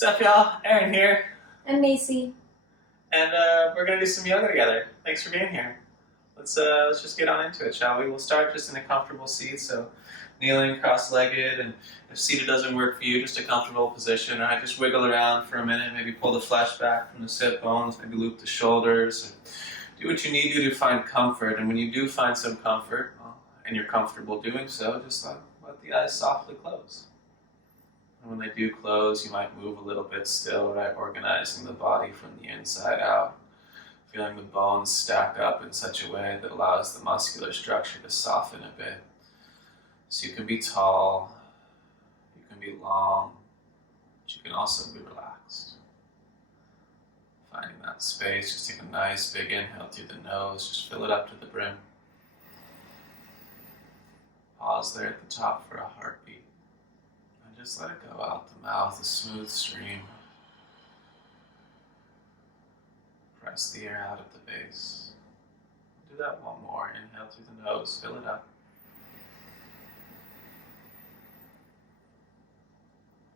What's up, y'all? Aaron here, And Macy. and we're gonna do some yoga together. Thanks for being here. Let's just get on into it, shall we? We'll start just in a comfortable seat, so kneeling, cross-legged, and if seated doesn't work for you, just a comfortable position. All right, just wiggle around for a minute. Maybe pull the flesh back from the sit bones. Maybe loop the shoulders. And do what you need to find comfort. And when you do find some comfort, and you're comfortable doing so, just let the eyes softly close. And when they do close, you might move a little bit still, right? Organizing the body from the inside out. Feeling the bones stack up in such a way that allows the muscular structure to soften a bit. So you can be tall, you can be long, but you can also be relaxed. Finding that space, just take a nice big inhale through the nose, just fill it up to the brim. Pause there at the top for a heartbeat. Just let it go out the mouth, a smooth stream. Press the air out at the base. Do that one more. Inhale through the nose, fill it up.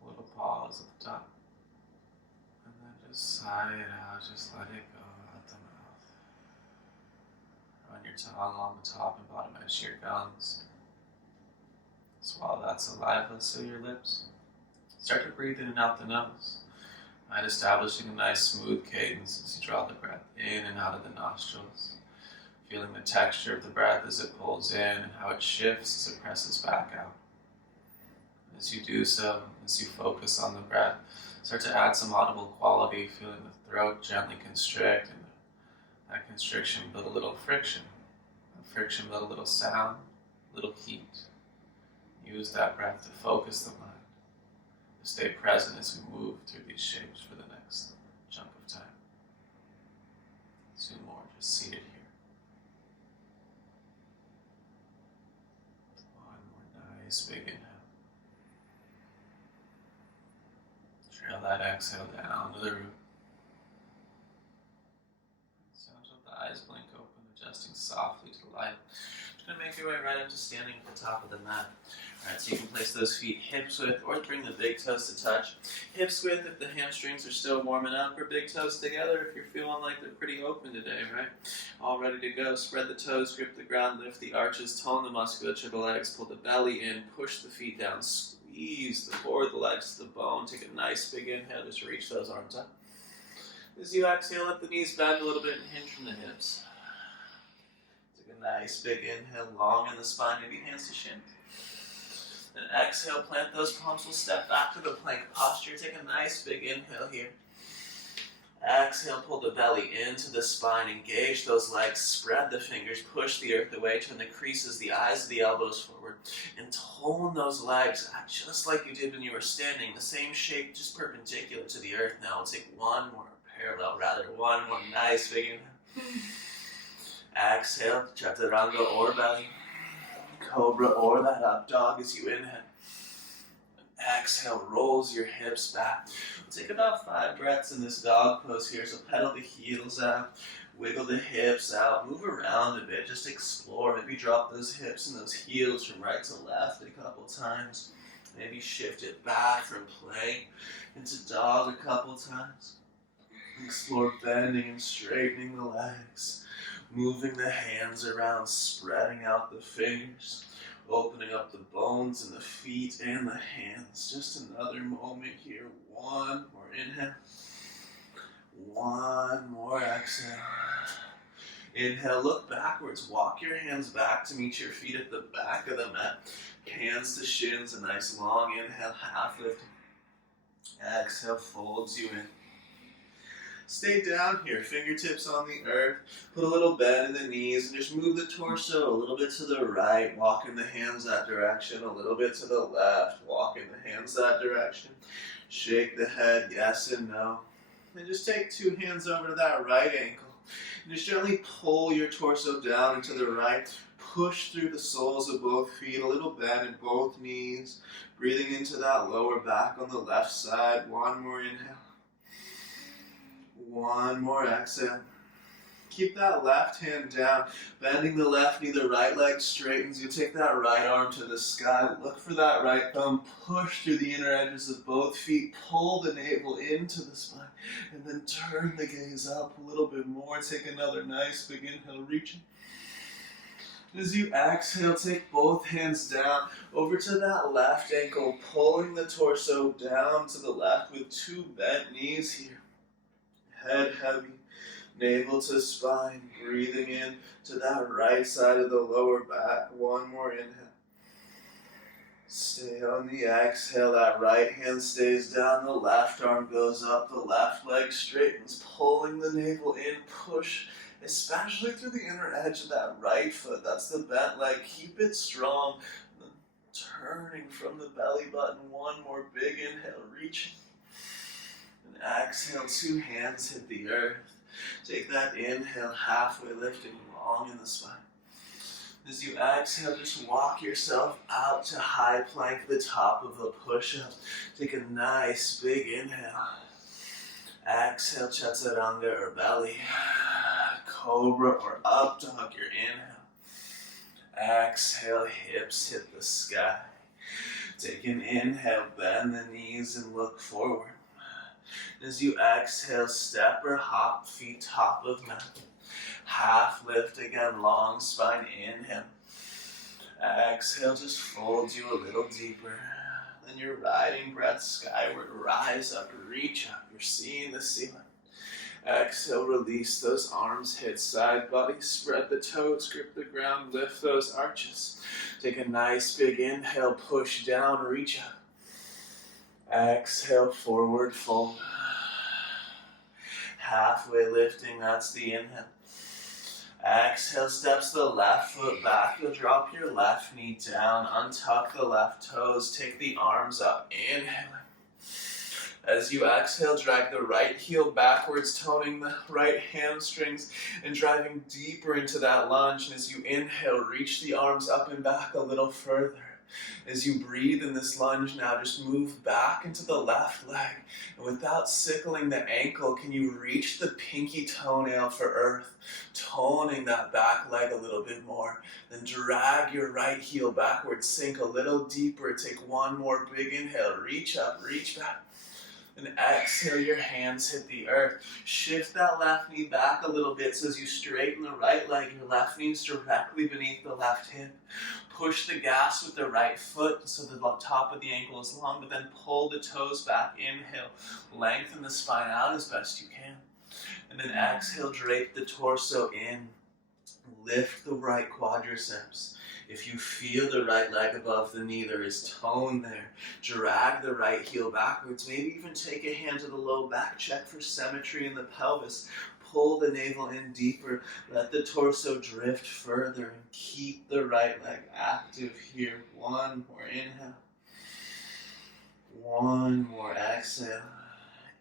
A little pause at the top. And then just sigh it out, just let it go out the mouth. Run your tongue along the top and bottom edge of your gums. Swallow that saliva, seal your lips. Start to breathe in and out the nose. Right, establishing a nice smooth cadence as you draw the breath in and out of the nostrils. Feeling the texture of the breath as it pulls in and how it shifts as it presses back out. As you do so, as you focus on the breath, start to add some audible quality, feeling the throat gently constrict, and that constriction build a little friction. That friction build a little sound, a little heat. Use that breath to focus the mind, to stay present as we move through these shapes for the next chunk of time. 2 more, just seated here. 1 more nice big inhale. Trail that exhale down to the root. Sounds with the eyes blink open, adjusting softly to the light. Just going to make your way right up to standing at the top of the mat. Alright, so you can place those feet hips width or bring the big toes to touch. Hips width if the hamstrings are still warming up, or big toes together if you're feeling like they're pretty open today, right? All ready to go. Spread the toes, grip the ground, lift the arches, tone the musculature of the legs, pull the belly in, push the feet down, squeeze the core of the legs to the bone. Take a nice big inhale, just reach those arms up. As you exhale, let the knees bend a little bit and hinge from the hips. Take a nice big inhale, long in the spine, maybe hands to shin. Then exhale, plant those palms, we'll step back to the plank posture. Take a nice big inhale here. Exhale, pull the belly into the spine, engage those legs, spread the fingers, push the earth away, turn the creases, the eyes of the elbows forward, and tone those legs just like you did when you were standing, the same shape, just perpendicular to the earth now. We'll take one more nice big inhale. Exhale, chaturanga or belly. Cobra or that up dog as you inhale. Exhale, rolls your hips back. We'll take about 5 breaths in this dog pose here. So pedal the heels out, wiggle the hips out, move around a bit, just explore. Maybe drop those hips and those heels from right to left a couple times. Maybe shift it back from plank into dog a couple times. Explore bending and straightening the legs. Moving the hands around, spreading out the fingers, opening up the bones in the feet and the hands. Just another moment here. 1 more inhale. 1 more exhale. Inhale, look backwards. Walk your hands back to meet your feet at the back of the mat. Hands to shins, a nice long inhale, half lift. Exhale, folds you in. Stay down here, fingertips on the earth, put a little bend in the knees, and just move the torso a little bit to the right, walking the hands that direction, a little bit to the left, walking the hands that direction. Shake the head, yes and no. And just take 2 hands over to that right ankle. And just gently pull your torso down and to the right. Push through the soles of both feet, a little bend in both knees. Breathing into that lower back on the left side. 1 more inhale. 1 more exhale. Keep that left hand down, bending the left knee, the right leg straightens. You take that right arm to the sky, look for that right thumb, push through the inner edges of both feet, pull the navel into the spine, and then turn the gaze up a little bit more. Take another nice big inhale, reaching. As you exhale, take both hands down over to that left ankle, pulling the torso down to the left with two bent knees here. Head heavy, navel to spine, breathing in to that right side of the lower back. One more inhale. Stay on the exhale, that right hand stays down, the left arm goes up, the left leg straightens, pulling the navel in, push, especially through the inner edge of that right foot. That's the bent leg. Keep it strong. Turning from the belly button. One more big inhale, reaching. And exhale, two hands hit the earth. Take that inhale, halfway lifting, long in the spine. As you exhale, just walk yourself out to high plank, the top of a push-up. Take a nice big inhale. Exhale, chaturanga or belly. Cobra or up dog, your inhale. Exhale, hips hit the sky. Take an inhale, bend the knees and look forward. As you exhale, step or hop, feet top of mat. Half lift again, long spine, inhale. Exhale, just fold you a little deeper. Then you're riding breath skyward, rise up, reach up. You're seeing the ceiling. Exhale, release those arms, hit side body, spread the toes, grip the ground, lift those arches. Take a nice big inhale, push down, reach up. Exhale, forward fold. Halfway lifting, that's the inhale. Exhale, steps the left foot back. You'll drop your left knee down, untuck the left toes, take the arms up, inhaling. As you exhale, drag the right heel backwards, toning the right hamstrings and driving deeper into that lunge. And as you inhale, reach the arms up and back a little further. As you breathe in this lunge now, just move back into the left leg. And without sickling the ankle, can you reach the pinky toenail for earth, toning that back leg a little bit more. Then drag your right heel backwards, sink a little deeper. Take one more big inhale, reach up, reach back. And exhale, your hands hit the earth. Shift that left knee back a little bit so as you straighten the right leg, your left knee is directly beneath the left hip. Push the gas with the right foot so the top of the ankle is long, but then pull the toes back. Inhale, lengthen the spine out as best you can. And then exhale, drape the torso in. Lift the right quadriceps. If you feel the right leg above the knee, there is tone there. Drag the right heel backwards. Maybe even take a hand to the low back. Check for symmetry in the pelvis. Pull the navel in deeper. Let the torso drift further and keep the right leg active here. One more inhale. One more exhale.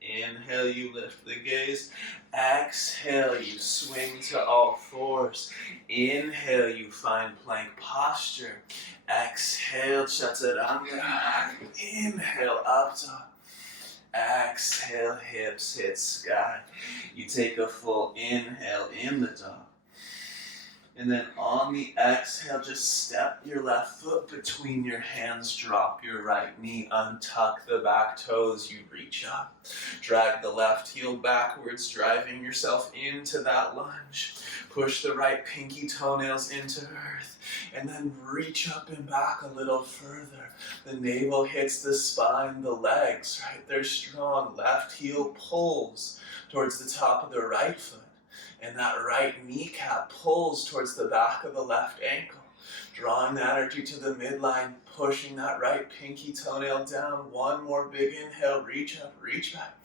Inhale, you lift the gaze. Exhale, you swing to all fours. Inhale, you find plank posture. Exhale, chaturanga. Inhale, up dog. Exhale, hips hit sky. You take a full inhale in the dog. And then on the exhale, just step your left foot between your hands, drop your right knee, untuck the back toes, you reach up. Drag the left heel backwards, driving yourself into that lunge. Push the right pinky toenails into earth, and then reach up and back a little further. The navel hits the spine, the legs, right? They're strong. Left heel pulls towards the top of the right foot. And that right kneecap pulls towards the back of the left ankle. Drawing the energy to the midline, pushing that right pinky toenail down. One more big inhale, reach up, reach back.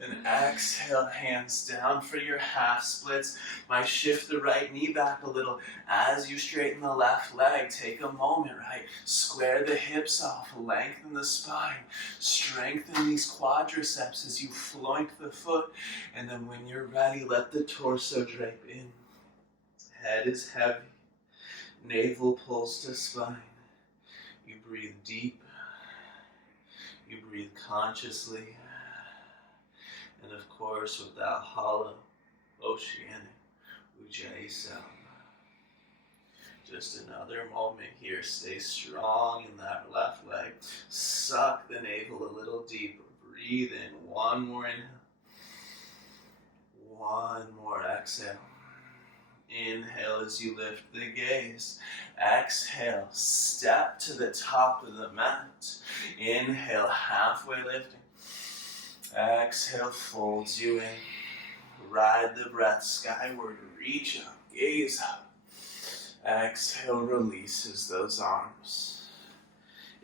And exhale, hands down for your half splits. Might shift the right knee back a little. As you straighten the left leg, take a moment, right? Square the hips off, lengthen the spine. Strengthen these quadriceps as you floink the foot. And then when you're ready, let the torso drape in. Head is heavy. Navel pulls to spine. You breathe deep. You breathe consciously. And of course, with that hollow, oceanic Ujjayi. Just another moment here. Stay strong in that left leg. Suck the navel a little deeper. Breathe in. One more inhale. One more exhale. Inhale as you lift the gaze. Exhale, step to the top of the mat. Inhale, halfway lifting. Exhale, folds you in. Ride the breath skyward. Reach up, gaze up. Exhale, releases those arms.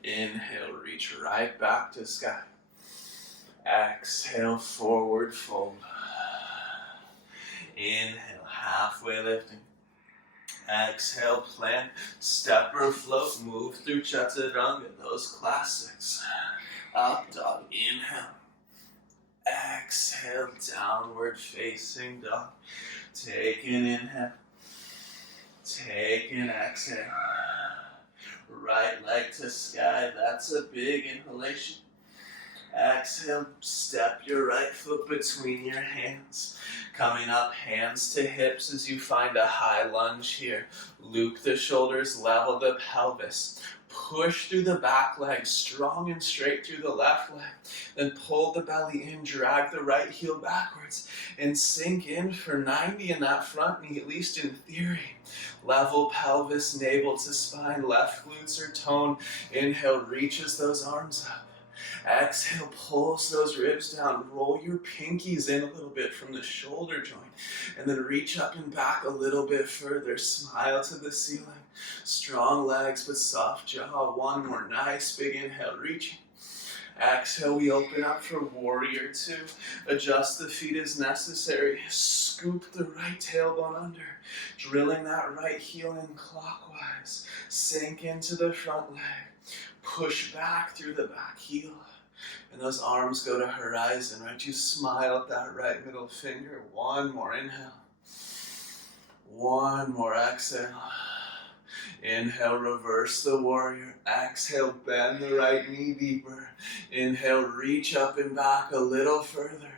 Inhale, reach right back to sky. Exhale, forward fold. Inhale, halfway lifting. Exhale, plant, step or float, move through chaturanga, those classics. Up dog, inhale. Exhale, downward facing dog. Take an inhale. Take an exhale. Right leg to sky, that's a big inhalation. Exhale, step your right foot between your hands. Coming up, hands to hips as you find a high lunge here. Loop the shoulders, level the pelvis. Push through the back leg, strong and straight through the left leg. Then pull the belly in, drag the right heel backwards, and sink in for 90 in that front knee, at least in theory. Level pelvis, navel to spine, left glutes are toned. Inhale, reaches those arms up. Exhale, pulls those ribs down. Roll your pinkies in a little bit from the shoulder joint. And then reach up and back a little bit further. Smile to the ceiling. Strong legs but soft jaw. One more nice big inhale, reaching. Exhale, we open up for warrior two. Adjust the feet as necessary. Scoop the right tailbone under. Drilling that right heel in clockwise. Sink into the front leg. Push back through the back heel. And those arms go to horizon, right? You smile at that right middle finger. One more inhale. One more exhale. Inhale, reverse the warrior. Exhale, bend the right knee deeper. Inhale, reach up and back a little further.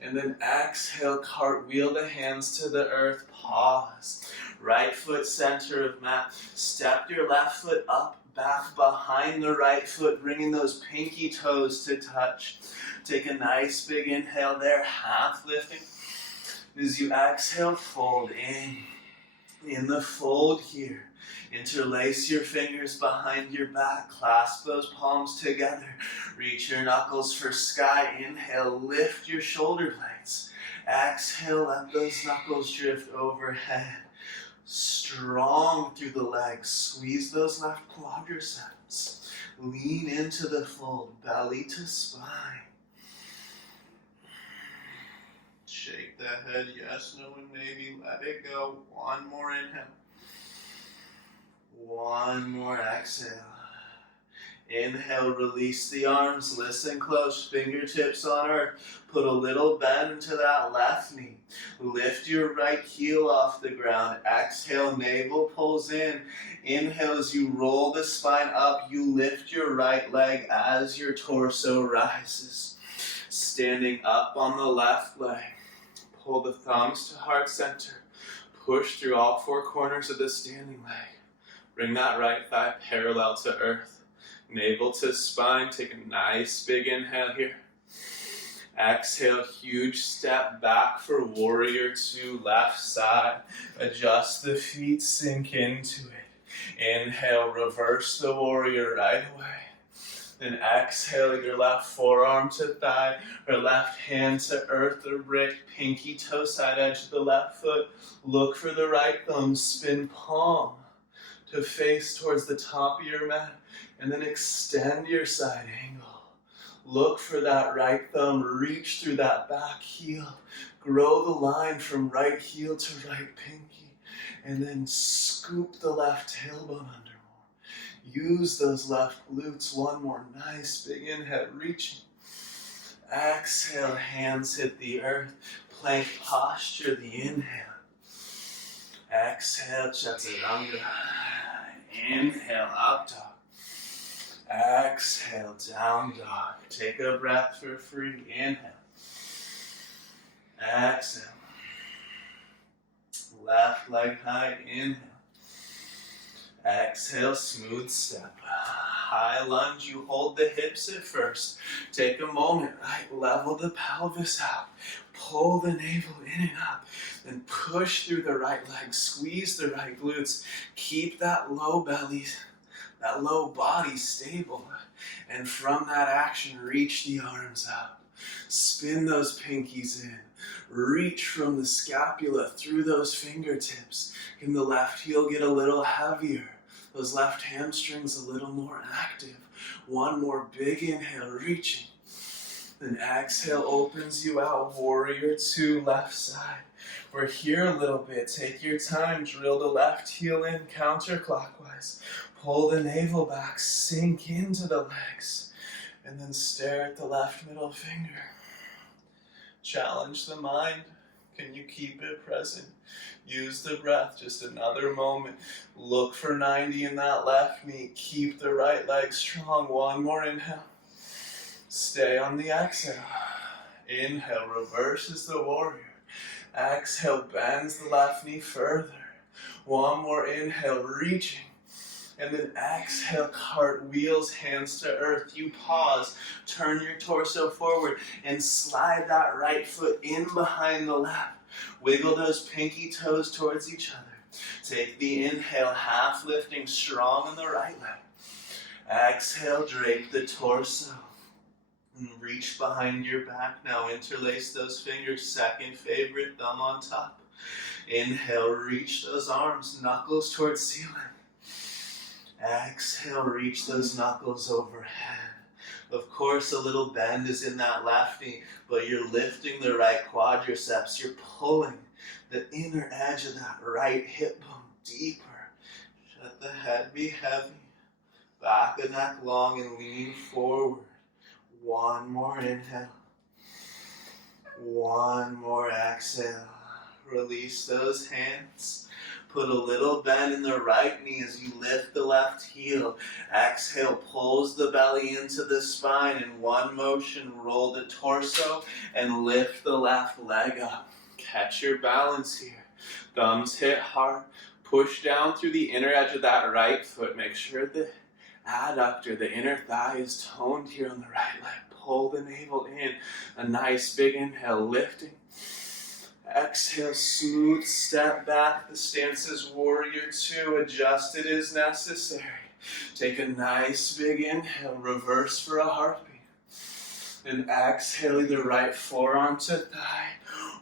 And then exhale, cartwheel the hands to the earth. Pause. Right foot center of mat. Step your left foot up, back behind the right foot, bringing those pinky toes to touch. Take a nice big inhale there, half lifting. As you exhale, fold in. In the fold here, interlace your fingers behind your back, clasp those palms together, reach your knuckles for sky. Inhale, lift your shoulder blades. Exhale, let those knuckles drift overhead. Strong through the legs, squeeze those left quadriceps. Lean into the fold, belly to spine. Shake the head, yes, no, and maybe. Let it go. One more inhale. One more exhale. Inhale, release the arms, listen close, fingertips on earth. Put a little bend into that left knee. Lift your right heel off the ground. Exhale, navel pulls in. Inhale, as you roll the spine up, you lift your right leg as your torso rises. Standing up on the left leg. Pull the thumbs to heart center. Push through all four corners of the standing leg. Bring that right thigh parallel to earth. Navel to spine. Take a nice big inhale here. Exhale, huge step back for warrior two, left side. Adjust the feet, sink into it. Inhale, reverse the warrior right away. Then exhale, either left forearm to thigh or left hand to earth or brick. Pinky toe side edge of the left foot. Look for the right thumb. Spin palm to face towards the top of your mat. And then extend your side angle. Look for that right thumb. Reach through that back heel. Grow the line from right heel to right pinky. And then scoop the left tailbone under. Use those left glutes. One more nice big inhale, reaching. Exhale, hands hit the earth. Plank posture, the inhale. Exhale, chaturanga. Inhale, up dog. Exhale, down dog. Take a breath for free. Inhale. Exhale. Left leg high, inhale. Exhale, smooth step. High lunge, you hold the hips at first. Take a moment, right? Level the pelvis out. Pull the navel in and up. Then push through the right leg. Squeeze the right glutes. Keep that low belly, that low body stable. And from that action, reach the arms out. Spin those pinkies in. Reach from the scapula through those fingertips. Can the left heel get a little heavier? Those left hamstrings a little more active. One more big inhale, reaching. Then exhale opens you out, warrior two, left side. We're here a little bit. Take your time, drill the left heel in counterclockwise. Pull the navel back, sink into the legs. And then stare at the left middle finger. Challenge the mind. Can you keep it present? Use the breath, just another moment. Look for 90 in that left knee. Keep the right leg strong. One more inhale. Stay on the exhale. Inhale, reverses the warrior. Exhale, bends the left knee further. One more inhale, reaching. And then exhale, cartwheels, hands to earth. You pause, turn your torso forward, and slide that right foot in behind the left. Wiggle those pinky toes towards each other. Take the inhale, half lifting, strong on the right leg. Exhale, drape the torso. And reach behind your back now. Interlace those fingers, second favorite thumb on top. Inhale, reach those arms, knuckles towards ceiling. Exhale, reach those knuckles overhead. Of course, a little bend is in that left knee, but you're lifting the right quadriceps. You're pulling the inner edge of that right hip bone deeper. Let the head be heavy. Back and neck long and lean forward. One more inhale. One more exhale. Release those hands. Put a little bend in the right knee as you lift the left heel. Exhale, pulls the belly into the spine. In one motion, roll the torso and lift the left leg up. Catch your balance here. Thumbs hit hard. Push down through the inner edge of that right foot. Make sure the adductor, the inner thigh, is toned here on the right leg. Pull the navel in. A nice big inhale, lifting. Exhale, smooth step back. The stance is warrior two. Adjust it as necessary. Take a nice big inhale. Reverse for a heartbeat. And exhale, either right forearm to thigh,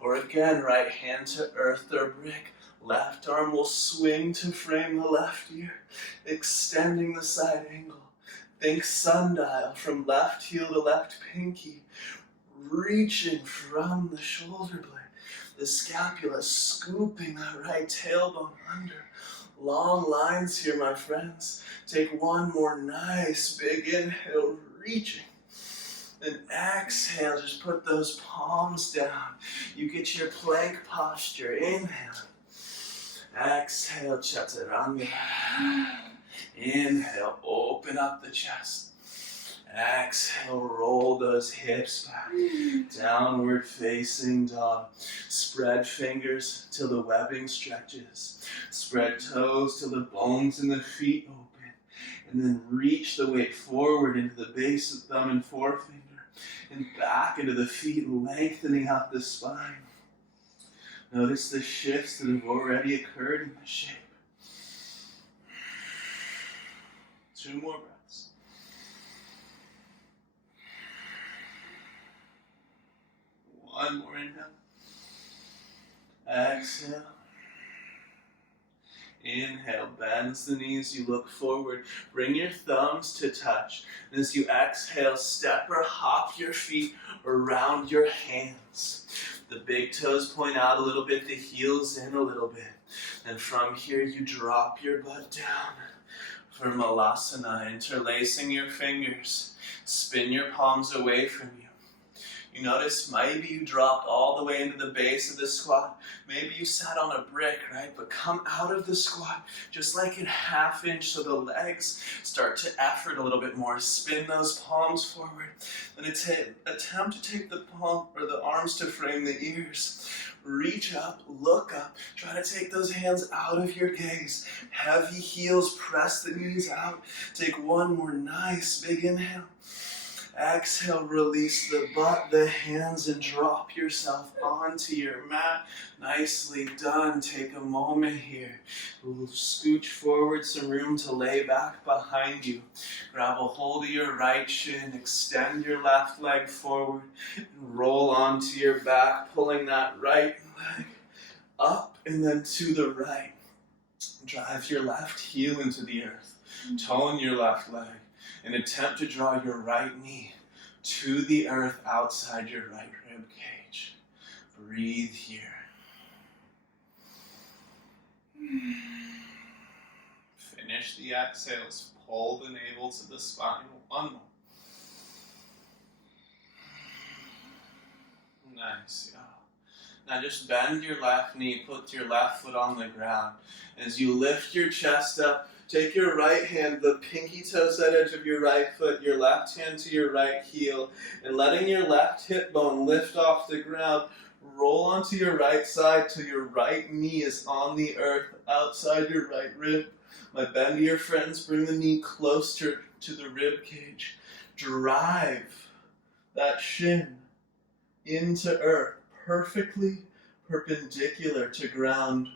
or again, right hand to earth or brick. Left arm will swing to frame the left ear, extending the side angle. Think sundial from left heel to left pinky, reaching from the shoulder blade. The scapula scooping that right tailbone under. Long lines here, my friends. Take one more nice big inhale, reaching. Then exhale, just put those palms down. You get your plank posture. Inhale. Exhale, chaturanga. Inhale, open up the chest. Exhale, roll those hips back. Downward facing dog. Spread fingers till the webbing stretches. Spread toes till the bones in the feet open. And then reach the weight forward into the base of thumb and forefinger. And back into the feet, lengthening out the spine. Notice the shifts that have already occurred in the shape. 2 more breaths. One more inhale. Exhale. Inhale, bends the knees, you look forward. Bring your thumbs to touch. And as you exhale, step or hop your feet around your hands. The big toes point out a little bit, the heels in a little bit. And from here, you drop your butt down for Malasana, interlacing your fingers. Spin your palms away from you. You notice maybe you dropped all the way into the base of the squat. Maybe you sat on a brick, right? But come out of the squat just like in half inch so the legs start to effort a little bit more. Spin those palms forward. Then attempt to take the palm or the arms to frame the ears. Reach up, look up, try to take those hands out of your gaze. Heavy heels, press the knees out. Take one more nice big inhale. Exhale, release the butt, the hands, and drop yourself onto your mat. Nicely done. Take a moment here. Scooch forward, some room to lay back behind you. Grab a hold of your right shin, extend your left leg forward, and roll onto your back, pulling that right leg up and then to the right. Drive your left heel into the earth. Tone your left leg. And attempt to draw your right knee to the earth outside your right rib cage. Breathe here. Finish the exhales. Pull the navel to the spine. One more. Nice. Now just bend your left knee. Put your left foot on the ground. As you lift your chest up, take your right hand, the pinky toe side edge of your right foot, your left hand to your right heel, and letting your left hip bone lift off the ground, roll onto your right side till your right knee is on the earth outside your right rib. My bendier friends, bring the knee closer to the rib cage. Drive that shin into earth, perfectly perpendicular to ground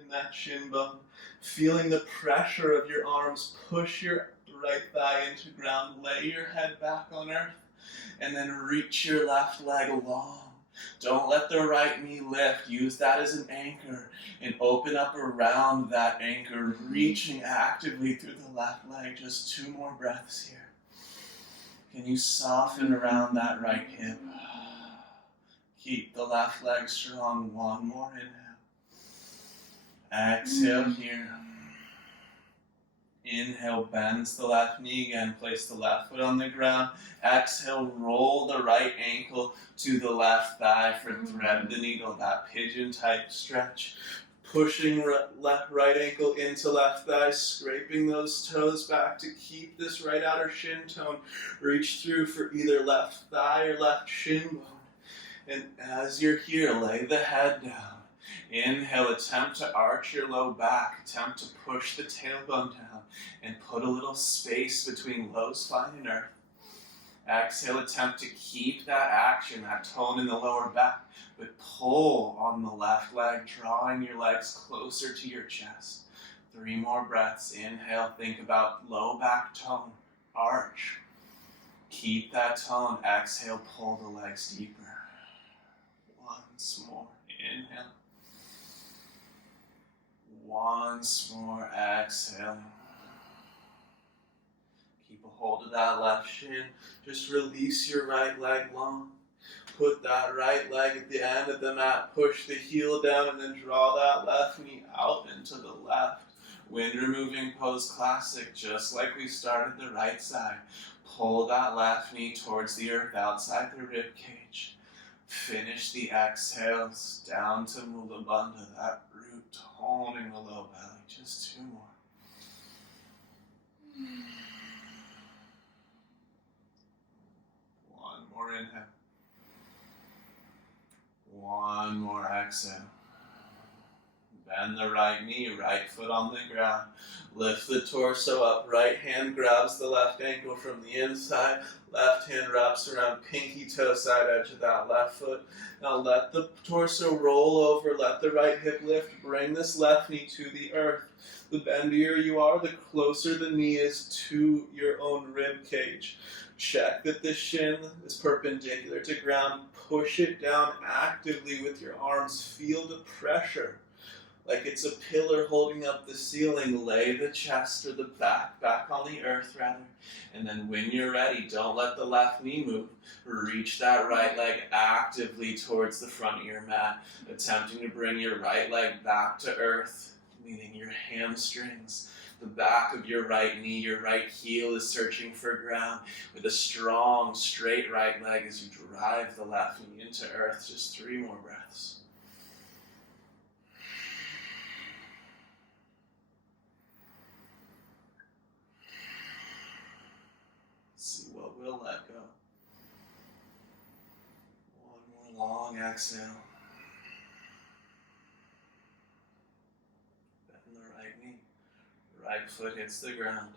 in that shin bone. Feeling the pressure of your arms, push your right thigh into ground, lay your head back on earth, and then reach your left leg long. Don't let the right knee lift. Use that as an anchor and open up around that anchor, reaching actively through the left leg. Just 2 more breaths here. Can you soften around that right hip? Keep the left leg strong. 1 more inhale. Exhale here. Inhale, bends the left knee again. Place the left foot on the ground. Exhale, roll the right ankle to the left thigh for thread the needle, that pigeon type stretch. Pushing right ankle into left thigh, scraping those toes back to keep this right outer shin tone. Reach through for either left thigh or left shin bone. And as you're here, lay the head down. Inhale, attempt to arch your low back, attempt to push the tailbone down and put a little space between low spine and earth. Exhale, attempt to keep that action, that tone in the lower back, but pull on the left leg, drawing your legs closer to your chest. 3 more breaths. Inhale, think about low back tone, arch. Keep that tone. Exhale, pull the legs deeper. Once more. Inhale. Once more, exhale. Keep a hold of that left shin. Just release your right leg long. Put that right leg at the end of the mat. Push the heel down and then draw that left knee out into the left. Wind removing pose classic, just like we started the right side. Pull that left knee towards the earth outside the rib cage. Finish the exhales down to Mula Bandha, that root toning the low belly. Just 2 more. One more inhale. One more exhale. Bend the right knee, right foot on the ground. Lift the torso up. Right hand grabs the left ankle from the inside. Left hand wraps around pinky toe side edge of that left foot. Now let the torso roll over. Let the right hip lift. Bring this left knee to the earth. The bendier you are, the closer the knee is to your own rib cage. Check that the shin is perpendicular to ground. Push it down actively with your arms. Feel the pressure. Like it's a pillar holding up the ceiling. Lay the chest or the back on the earth rather. And then when you're ready, don't let the left knee move. Reach that right leg actively towards the front of your mat. Attempting to bring your right leg back to earth, meaning your hamstrings, the back of your right knee, your right heel is searching for ground with a strong, straight right leg as you drive the left knee into earth. Just 3 more breaths. See what we'll let go. One more long exhale. Bend the right knee. Right foot hits the ground.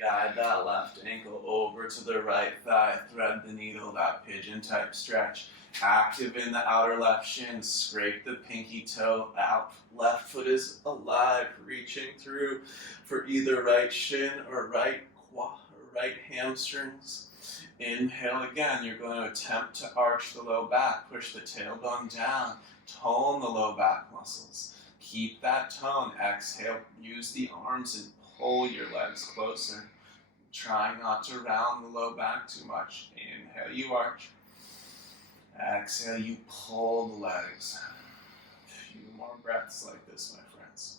Guide that left ankle over to the right thigh. Thread the needle, that pigeon type stretch. Active in the outer left shin. Scrape the pinky toe out. Left foot is alive, reaching through for either right shin or right quad or right hamstrings. Inhale again. You're going to attempt to arch the low back. Push the tailbone down. Tone the low back muscles. Keep that tone. Exhale. Use the arms and pull your legs closer. Try not to round the low back too much. Inhale, you arch. Exhale, you pull the legs. A few more breaths like this, my friends.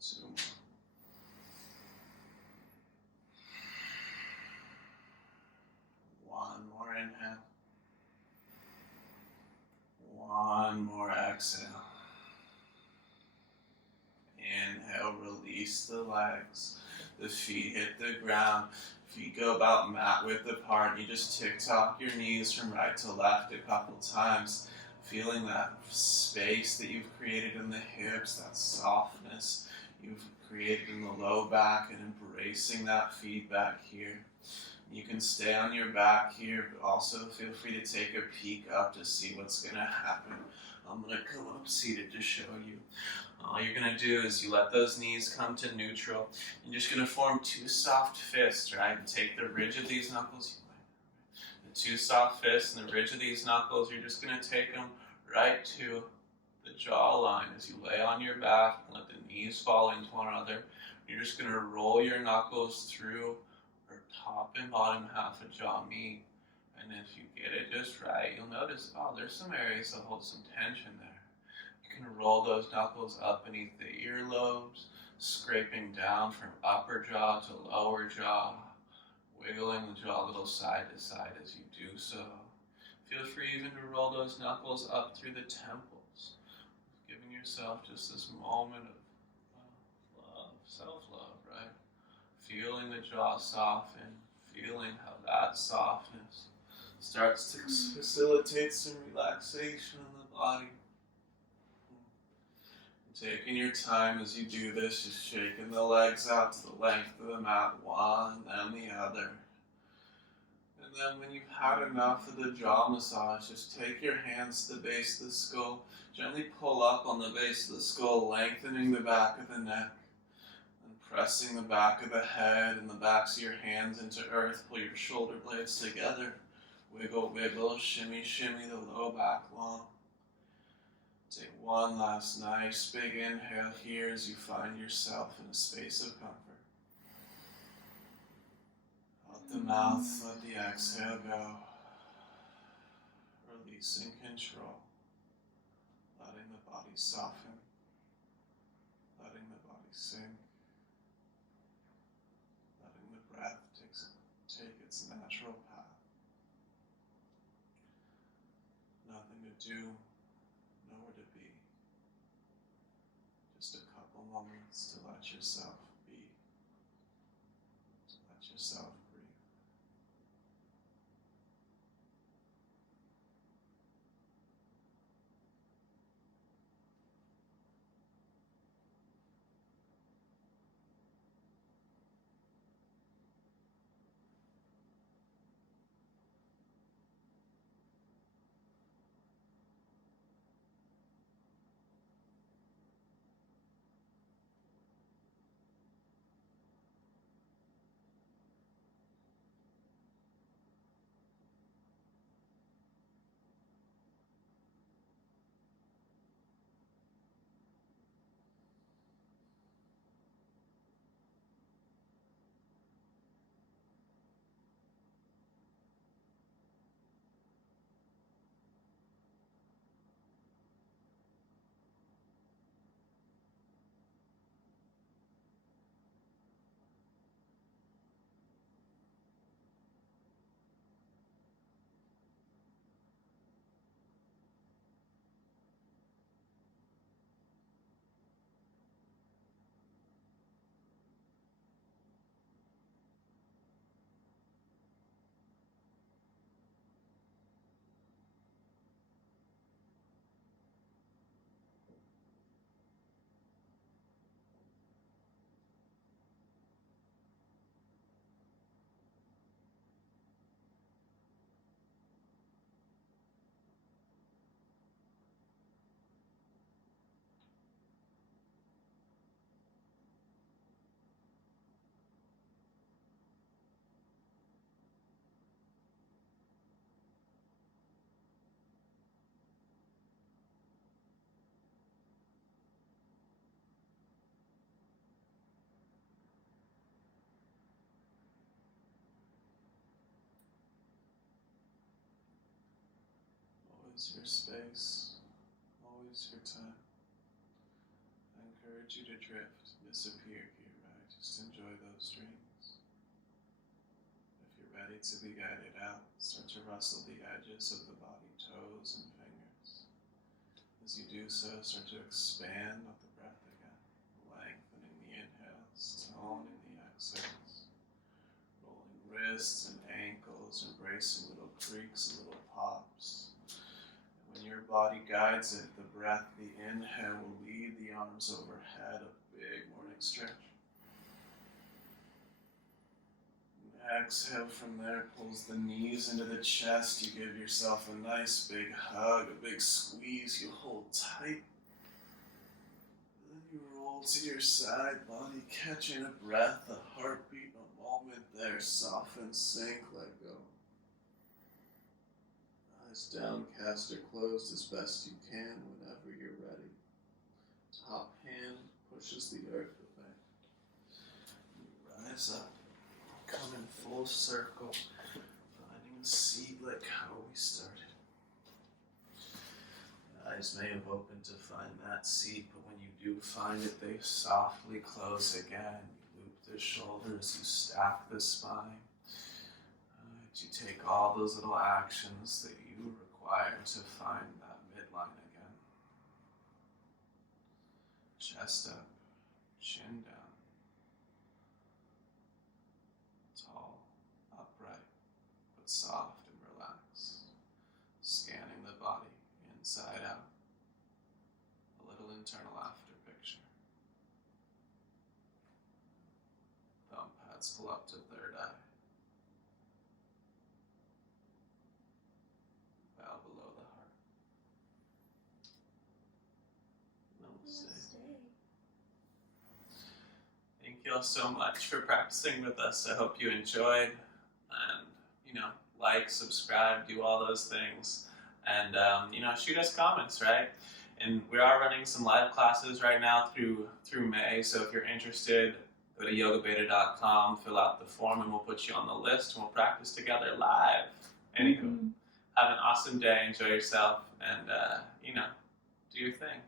Two more. One more inhale. One more exhale. Inhale, release the legs. The feet hit the ground. Feet go about mat width apart. You just tick-tock your knees from right to left a couple times. Feeling that space that you've created in the hips, that softness you've created in the low back, and embracing that feedback here. You can stay on your back here, but also feel free to take a peek up to see what's going to happen. I'm going to come up seated to show you. All you're going to do is you let those knees come to neutral. You're just going to form 2 soft fists, right? And take the ridge of these knuckles. The 2 soft fists and the ridge of these knuckles, you're just going to take them right to the jawline as you lay on your back and let the knees fall into one another. You're just going to roll your knuckles through or top and bottom half of jaw meet. And if you get it just right, you'll notice, oh, there's some areas that hold some tension there. You can roll those knuckles up beneath the earlobes, scraping down from upper jaw to lower jaw, wiggling the jaw a little side to side as you do so. Feel free even to roll those knuckles up through the temples, giving yourself just this moment of love, self-love, right? Feeling the jaw soften, feeling how that softness starts to facilitate some relaxation in the body. Taking your time as you do this, just shaking the legs out to the length of the mat, one and the other. And then when you've had enough of the jaw massage, just take your hands to the base of the skull, gently pull up on the base of the skull, lengthening the back of the neck, and pressing the back of the head and the backs of your hands into earth. Pull your shoulder blades together. Wiggle, wiggle, shimmy, shimmy the low back long. Take one last nice big inhale here as you find yourself in a space of comfort. Out the mouth, let the exhale go. Releasing control. Letting the body soften. Letting the body sink. Letting the breath take its natural path. Nothing to do. Nowhere to be. Just a couple moments to let yourself be, to let yourself breathe. Always your space, always your time. I encourage you to drift, disappear here, right? Just enjoy those dreams. If you're ready to be guided out, start to rustle the edges of the body, toes and fingers. As you do so, start to expand with the breath again, lengthening the inhales, toning the exhales, rolling wrists and ankles, embracing little creaks and little pops. And when your body guides it, the breath, the inhale will lead the arms overhead, a big morning stretch. Exhale from there, pulls the knees into the chest. You give yourself a nice big hug, a big squeeze. You hold tight. Then you roll to your side, body catching a breath, a heartbeat, a moment there. Soften, sink, let go. Eyes downcast or closed as best you can whenever you're ready. Top hand pushes the earth away. You rise up. Come in full circle, finding a seat like how we started. Your eyes may have opened to find that seat, but when you do find it, they softly close again. You loop the shoulders, you stack the spine. You take all those little actions that you require to find that midline again. Chest up, chin down. Soft and relaxed, scanning the body inside out, a little internal after picture. Thumb pads pull up to third eye. Bow below the heart. Namaste. Thank you all so much for practicing with us. I hope you enjoyed, and like, subscribe, do all those things, and shoot us comments, right? And we are running some live classes right now through May, so if you're interested, go to yogabeta.com, fill out the form, and we'll put you on the list, and we'll practice together live. Anywho, have an awesome day, enjoy yourself, and do your thing.